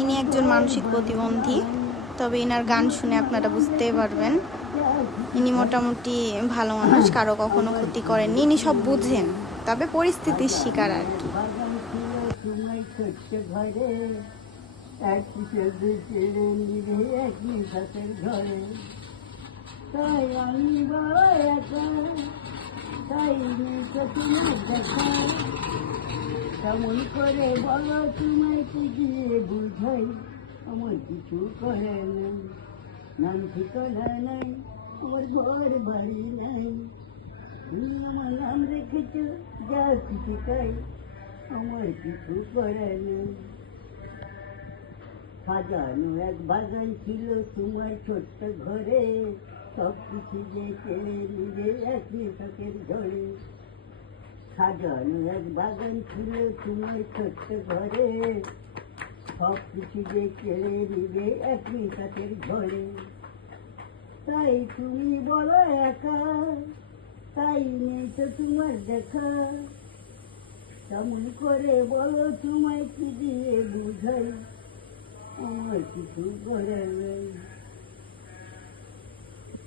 ইনি একজন মানসিক প্রতিবন্ধী, তবে ইনার গান শুনে আপনারা বুঝতেই পারবেন ইনি মোটামুটি ভালো মানুষ, কারো কখনো ক্ষতি করেননি, ইনি সব বুঝেন, তবে পরিস্থিতির শিকার আর কি। কেমন করে বলো তোমায় বুঝিয়ে বুঝাই, আমার কিছু করে নাই, নাম ঠিকানা নাই, আমার ঘর বাড়ি নাই, তুমি আমার নাম রেখেছ যা কিছু চাই, আমার কিছু করে নাই। সাজানো এক বাগান ছিল তোমার ছোট্ট ঘরে, সব কিছু যে কেড়ে নিবে একই শখের ঝড়ে। সাজানো এক বাগান ছিল তোমার ছোট্ট ঘরে, সব কিছু যে কেড়ে নিবে একই শখের ঝড়ে। তাই তুমি বলো একা, তাই নেই তো তোমার দেখা, কেমন করে বলো তোমায় কি দিয়ে বুঝাই, আমার কিছু করে নাই।